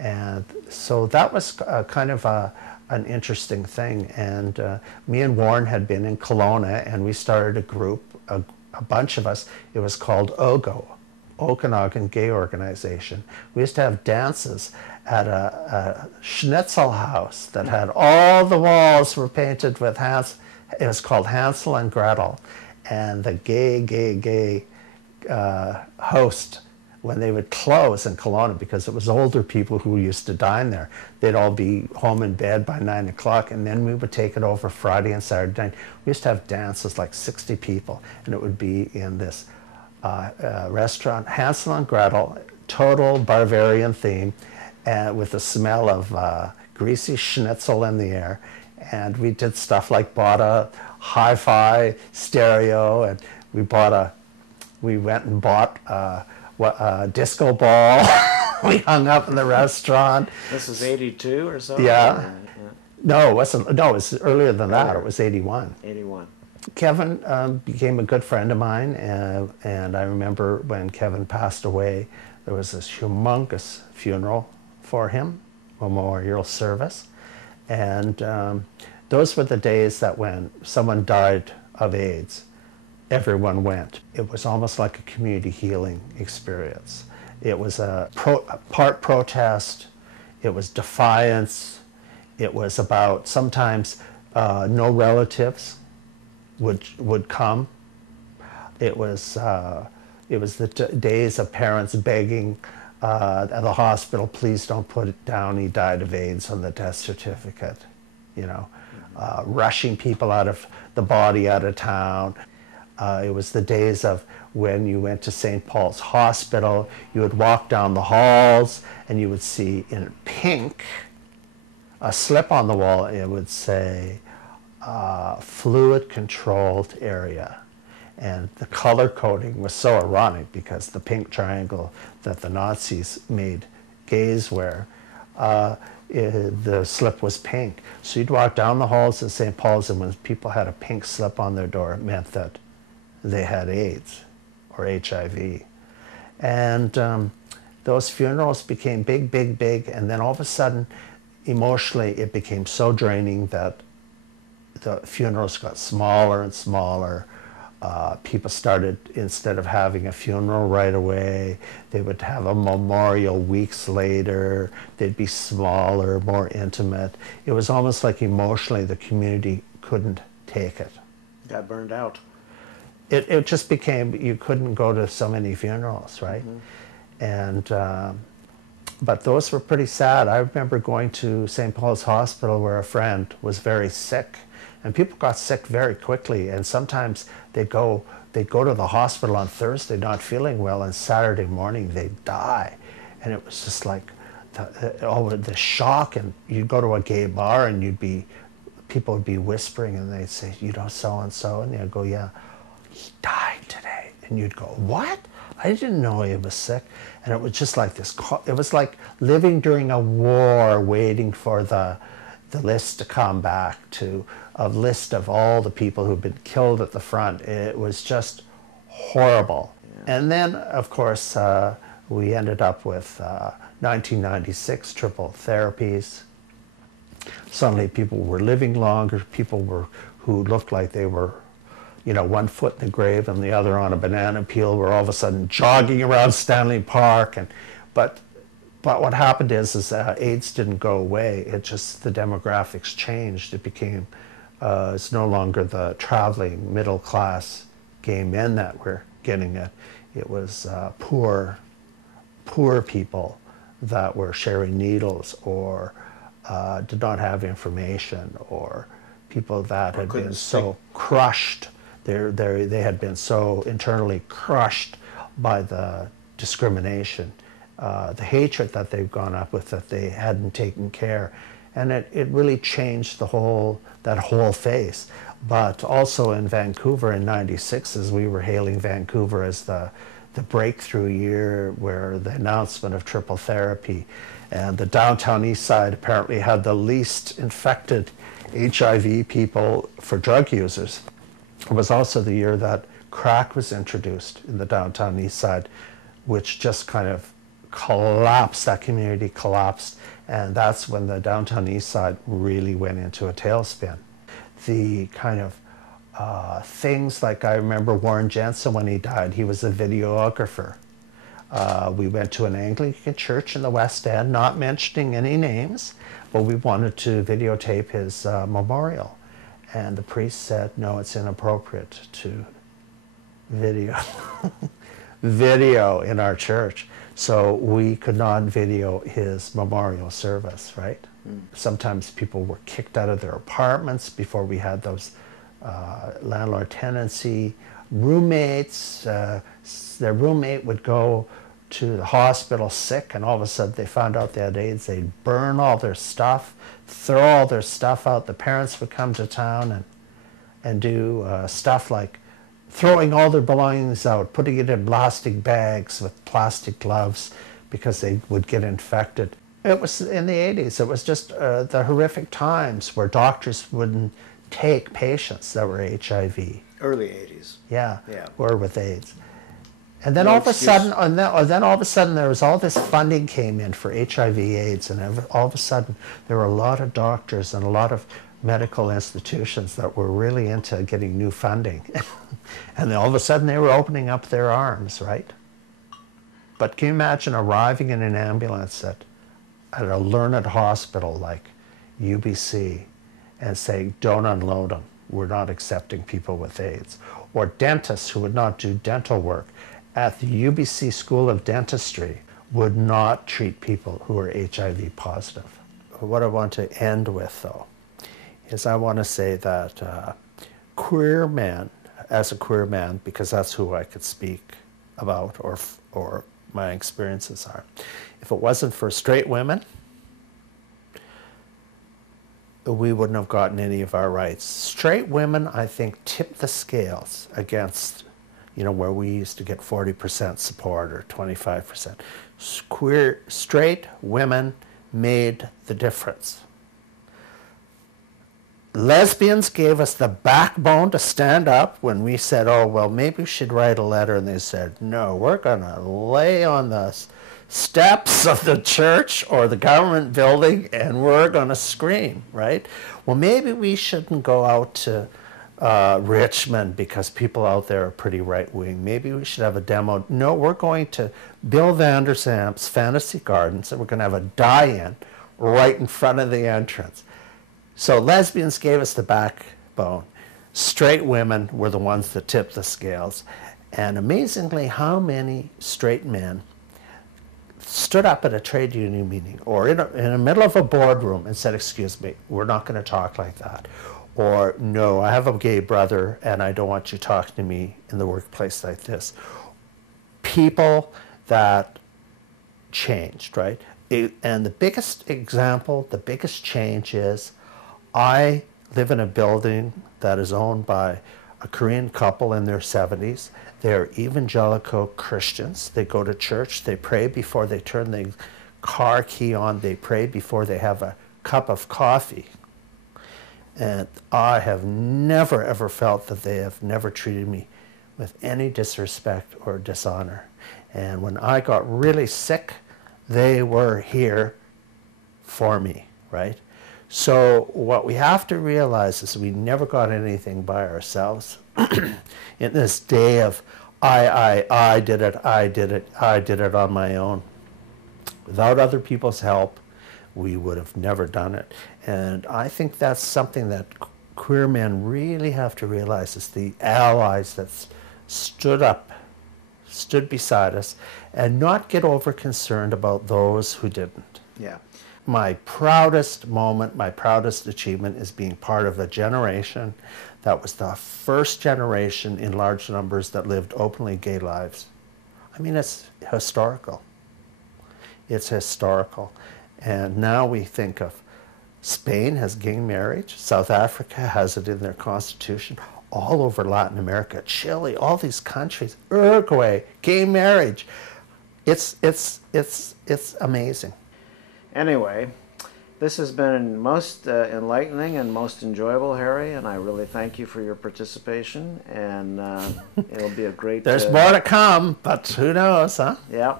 And so that was kind of an interesting thing. And me and Warren had been in Kelowna, and we started a group, a bunch of us. It was called OGO, Okanagan Gay Organization. We used to have dances at a schnitzel house that had all the walls were painted with it was called Hansel and Gretel. And the gay host, when they would close in Kelowna, because it was older people who used to dine there, they'd all be home in bed by 9 o'clock, and then we would take it over Friday and Saturday night. We used to have dances, like 60 people, and it would be in this restaurant, Hansel and Gretel, total Bavarian theme, with the smell of greasy schnitzel in the air. And we did stuff like bought a hi-fi stereo, and we went and bought a disco ball. We hung up in the restaurant. This is 82 or so? Yeah. No, it wasn't. No, it was earlier than that. It was 81. 81. Kevin became a good friend of mine, and I remember when Kevin passed away, there was this humongous funeral for him, memorial service. And those were the days that when someone died of AIDS, everyone went. It was almost like a community healing experience. It was a part protest, it was defiance, it was about sometimes no relatives would come. It was the days of parents begging at the hospital, please don't put it down, he died of AIDS on the death certificate, you know, rushing people out of the body out of town. It was the days of when you went to St. Paul's Hospital, you would walk down the halls and you would see in pink a slip on the wall. It would say fluid controlled area. And the color coding was so ironic because the pink triangle that the Nazis made gays wear, the slip was pink. So you'd walk down the halls of St. Paul's, and when people had a pink slip on their door, it meant that they had AIDS or HIV. And those funerals became big, big, big, and then all of a sudden, emotionally, it became so draining that the funerals got smaller and smaller. People started, instead of having a funeral right away, they would have a memorial weeks later. They'd be smaller, more intimate. It was almost like emotionally the community couldn't take it. Got burned out. It just became, you couldn't go to so many funerals, right? Mm-hmm. And but those were pretty sad. I remember going to St. Paul's Hospital where a friend was very sick. And people got sick very quickly, and sometimes they'd go to the hospital on Thursday not feeling well, and Saturday morning they'd die. And it was just like the shock, and you'd go to a gay bar and people would be whispering, and they'd say, you know, so-and-so, and they'd go, yeah, he died today. And you'd go, what? I didn't know he was sick. And it was just like this, it was like living during a war, waiting for the list to come back, to a list of all the people who've been killed at the front. It was just horrible. Yeah. And then, of course, we ended up with 1996 triple therapies. Suddenly people were living longer. People who looked like they were, you know, one foot in the grave and the other on a banana peel, were all of a sudden jogging around Stanley Park. But what happened is AIDS didn't go away. It just, the demographics changed. It became, it's no longer the traveling middle class gay men that were getting it. It was poor people that were sharing needles, or did not have information, or people that had been so crushed. They had been so internally crushed by the discrimination, the hatred that they've gone up with, that they hadn't taken care. And it really changed that whole face. But also in Vancouver in '96, as we were hailing Vancouver as the breakthrough year, where the announcement of triple therapy, and the downtown east side apparently had the least infected HIV people for drug users. It was also the year that crack was introduced in the downtown east side, which just kind of collapsed, that community collapsed, and that's when the downtown east side really went into a tailspin. The kind of things like, I remember Warren Jensen when he died, he was a videographer. We went to an Anglican church in the West End, not mentioning any names, but we wanted to videotape his memorial. And the priest said, no, it's inappropriate to video video in our church. So we could not video his memorial service, right? Sometimes people were kicked out of their apartments before we had those landlord tenancy. Roommates, their roommate would go to the hospital sick, and all of a sudden they found out they had AIDS. They'd burn all their stuff, throw all their stuff out. The parents would come to town and do stuff like throwing all their belongings out, putting it in plastic bags with plastic gloves because they would get infected. It was in the 80s. It was just the horrific times where doctors wouldn't take patients that were HIV. Early 80s. Yeah, Yeah. or with AIDS. And then No all of a excuse. sudden, then all of a sudden there was all this funding came in for HIV/AIDS, and all of a sudden there were a lot of doctors and a lot of medical institutions that were really into getting new funding. And then all of a sudden they were opening up their arms, right? But can you imagine arriving in an ambulance at a learned hospital like UBC and saying, don't unload them, we're not accepting people with AIDS. Or dentists who would not do dental work at the UBC School of Dentistry would not treat people who are HIV positive. What I want to end with, though, is I want to say that queer men, as a queer man, because that's who I could speak about or my experiences are, if it wasn't for straight women, we wouldn't have gotten any of our rights. Straight women, I think, tipped the scales against, where we used to get 40% support or 25%. Straight women made the difference. Lesbians gave us the backbone to stand up when we said, oh, well, maybe we should write a letter. And they said, no, we're going to lay on the steps of the church or the government building and we're going to scream, right? Well, maybe we shouldn't go out to Richmond because people out there are pretty right-wing. Maybe we should have a demo. No, we're going to Bill Vanderzamp's Fantasy Gardens and we're going to have a die-in right in front of the entrance. So lesbians gave us the backbone. Straight women were the ones that tipped the scales. And amazingly, how many straight men stood up at a trade union meeting or in the middle of a boardroom and said, excuse me, we're not going to talk like that. Or, no, I have a gay brother and I don't want you talking to me in the workplace like this. People that changed, right? And the biggest example, the biggest change is I live in a building that is owned by a Korean couple in their 70s. They're evangelical Christians. They go to church. They pray before they turn the car key on. They pray before they have a cup of coffee. And I have never, ever felt that they have never treated me with any disrespect or dishonor. And when I got really sick, they were here for me, right? So what we have to realize is we never got anything by ourselves. In this day of I did it on my own. Without other people's help, we would have never done it. And I think that's something that queer men really have to realize is the allies that stood beside us, and not get over concerned about those who didn't. Yeah. My proudest moment, my proudest achievement is being part of a generation that was the first generation in large numbers that lived openly gay lives. I mean, it's historical. It's historical. And now we think of Spain has gay marriage, South Africa has it in their constitution, all over Latin America, Chile, all these countries, Uruguay, gay marriage. It's amazing. Anyway, this has been most enlightening and most enjoyable, Harry, and I really thank you for your participation, and it'll be a great... There's more to come, but who knows, huh? Yeah.